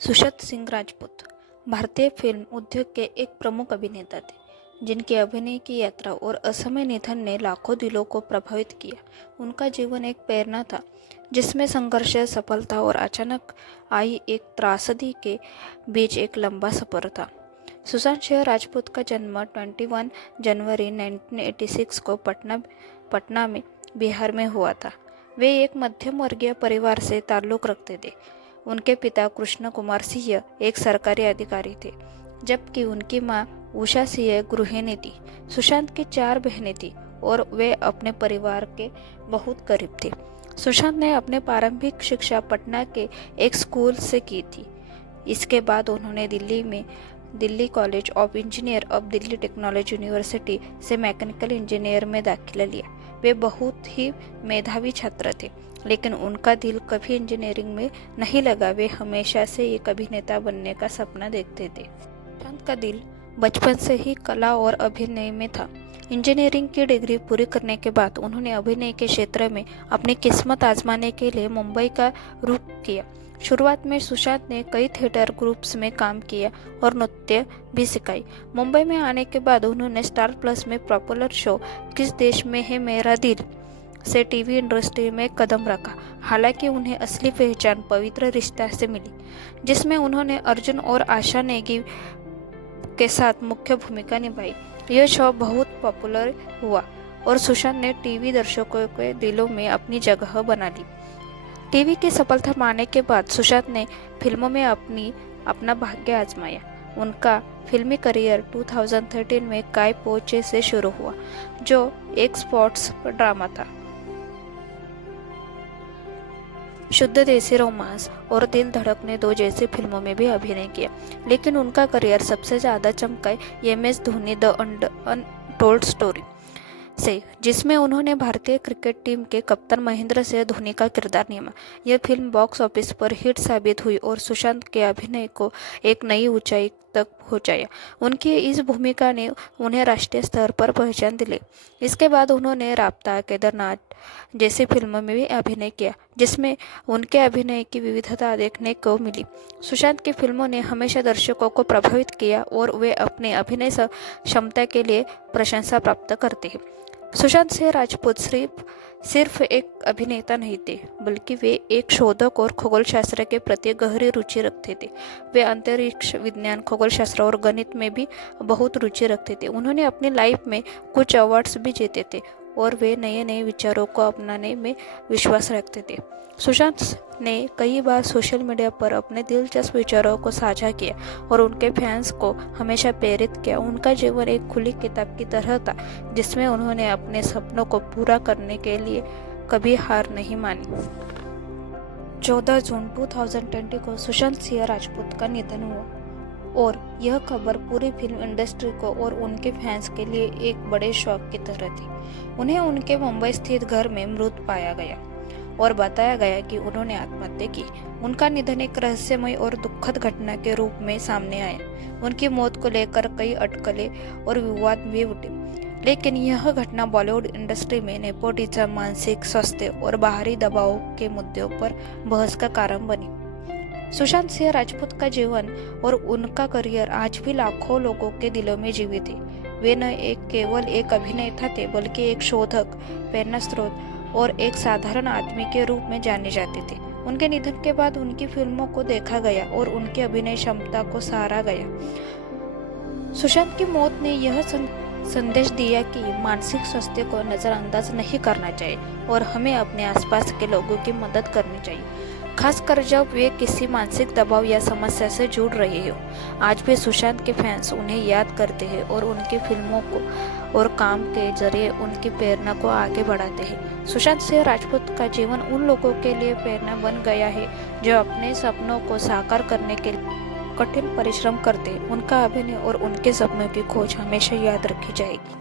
सुशांत सिंह राजपूत भारतीय फिल्म उद्योग के एक प्रमुख अभिनेता थे जिनकी अभिनय की यात्रा और असमय निधन ने लाखों दिलों को प्रभावित किया। उनका जीवन एक प्रेरणा था जिसमें संघर्ष, सफलता और अचानक आई एक त्रासदी के बीच एक लंबा सफर था। सुशांत सिंह राजपूत का जन्म 21 जनवरी 1986 को पटना में बिहार में हुआ था। वे एक मध्यम वर्गीय परिवार से ताल्लुक़ रखते थे। उनके पिता कृष्ण कुमार सिंह एक सरकारी अधिकारी थे, जबकि उनकी मां उषा सिंह गृहिणी थी। सुशांत की 4 बहनें थीं और वे अपने परिवार के बहुत करीब थे। सुशांत ने अपने प्रारंभिक शिक्षा पटना के एक स्कूल से की थी। इसके बाद उन्होंने Delhi college of engineer of Delhi technology university से मैकेनिकल इंजीनियर में दाखिला लिया। वे बहुत ही मेधावी छात्र थे, लेकिन उनका दिल कभी इंजीनियरिंग में नहीं लगा। वे हमेशा से एक अभिनेता बनने का सपना देखते थे। सुशांत का दिल बचपन से ही कला और अभिनय में था। इंजीनियरिंग की डिग्री पूरी करने के बाद उन्होंने अभिनय के क्षेत्र में अपनी किस्मत आजमाने के लिए मुंबई का रुख किया। शुरुआत में सुशांत ने कई थिएटर ग्रुप्स में काम किया और नृत्य भी सिखाई। मुंबई में आने के बाद उन्होंने स्टार प्लस में पॉपुलर शो किस देश में है मेरा दिल से टीवी इंडस्ट्री में कदम रखा। हालांकि उन्हें असली पहचान पवित्र रिश्ता से मिली, जिसमें उन्होंने अर्जुन और आशा नेगी के साथ मुख्य भूमिका निभाई। यह शो बहुत पॉपुलर हुआ और सुशांत ने टीवी दर्शकों के दिलों में अपनी जगह बना ली। टीवी की सफलता पाने के बाद सुशांत ने फिल्मों में अपना भाग्य आजमाया। उनका फिल्मी करियर 2013 में काय पोचे से शुरू हुआ, जो एक स्पोर्ट्स ड्रामा था। शुद्ध देसी रोमांस और दिल धड़कने दो जैसी फिल्मों में भी अभिनय किया, लेकिन उनका करियर सबसे ज्यादा चमका MS Dhoni the untold story से, जिसमें उन्होंने भारतीय क्रिकेट टीम के कप्तान महेंद्र सिंह धोनी का किरदार निभाया। यह फिल्म बॉक्स ऑफिस पर हिट साबित हुई और सुशांत के अभिनय को एक नई ऊंचाई तक पहुंचाया। उनकी इस भूमिका ने उन्हें राष्ट्रीय स्तर पर पहचान दिलाई। इसके बाद उन्होंने राब्ता, केदारनाथ जैसी फिल्मों में भी अभिनय किया, जिसमें उनके अभिनय की विविधता देखने को मिली। सुशांत की फिल्मों ने हमेशा दर्शकों को प्रभावित किया और वे अपने अभिनय क्षमता के लिए प्रशंसा प्राप्त करते हैं। सुशांत सिंह राजपूत सिर्फ एक अभिनेता नहीं थे, बल्कि वे एक शोधक और खगोलशास्त्र के प्रति गहरी रुचि रखते थे। वे अंतरिक्ष विज्ञान, खगोलशास्त्र और गणित में भी बहुत रुचि रखते थे। उन्होंने अपनी लाइफ में कुछ अवार्ड्स भी जीते थे और वे नए विचारों को अपनाने में विश्वास रखते थे। सुशांत ने कई बार सोशल मीडिया पर अपने दिलचस्प विचारों को साझा किया और उनके फैंस को हमेशा प्रेरित किया। उनका जीवन एक खुली किताब की तरह था, जिसमें उन्होंने अपने सपनों को पूरा करने के लिए कभी हार नहीं मानी। 14 जून 2020 को सुशांत सिंह राजपूत का निधन हुआ और यह खबर पूरी फिल्म इंडस्ट्री को और उनके फैंस के लिए एक बड़े शौक की तरह थी। उन्हें उनके मुंबई स्थित घर में मृत पाया गया और बताया गया कि उन्होंने आत्महत्या की। उनका निधन एक रहस्यमय और दुखद घटना के रूप में सामने आया। उनकी मौत को लेकर कई अटकलें और विवाद भी उठे, लेकिन यह घटना बॉलीवुड इंडस्ट्री में नेपोटिज्म, मानसिक स्वास्थ्य और बाहरी दबाव के मुद्दों पर बहस का कारण बनी। सुशांत सिंह राजपूत का जीवन और उनका करियर आज भी लाखों लोगों के दिलों में जीवित है। वे न केवल एक अभिनेता थे, बल्कि एक शोधक, प्रेरणा स्रोत और एक साधारण आदमी के रूप में जाने जाते थे। उनके निधन के बाद उनकी फिल्मों को देखा गया और उनकी अभिनय क्षमता को सराहा गया। सुशांत की मौत ने यह संदेश दिया कि मानसिक स्वास्थ्य को नजरअंदाज नहीं करना चाहिए और हमें अपने आसपास के लोगों की मदद करनी चाहिए, खासकर जब वे किसी मानसिक दबाव या समस्या से जुड़ रहे हो। आज भी सुशांत के फैंस उन्हें याद करते हैं और उनकी फिल्मों को और काम के जरिए उनकी प्रेरणा को आगे बढ़ाते हैं। सुशांत सिंह राजपूत का जीवन उन लोगों के लिए प्रेरणा बन गया है जो अपने सपनों को साकार करने के लिए कठिन परिश्रम करते हैं। उनका अभिनय और उनके सपनों की खोज हमेशा याद रखी जाएगी।